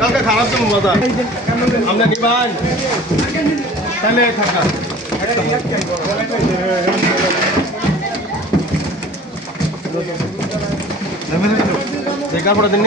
কালকে খারাপ তো মজা আমরা নিবান তাহলে থাকা দেখার পরে দিন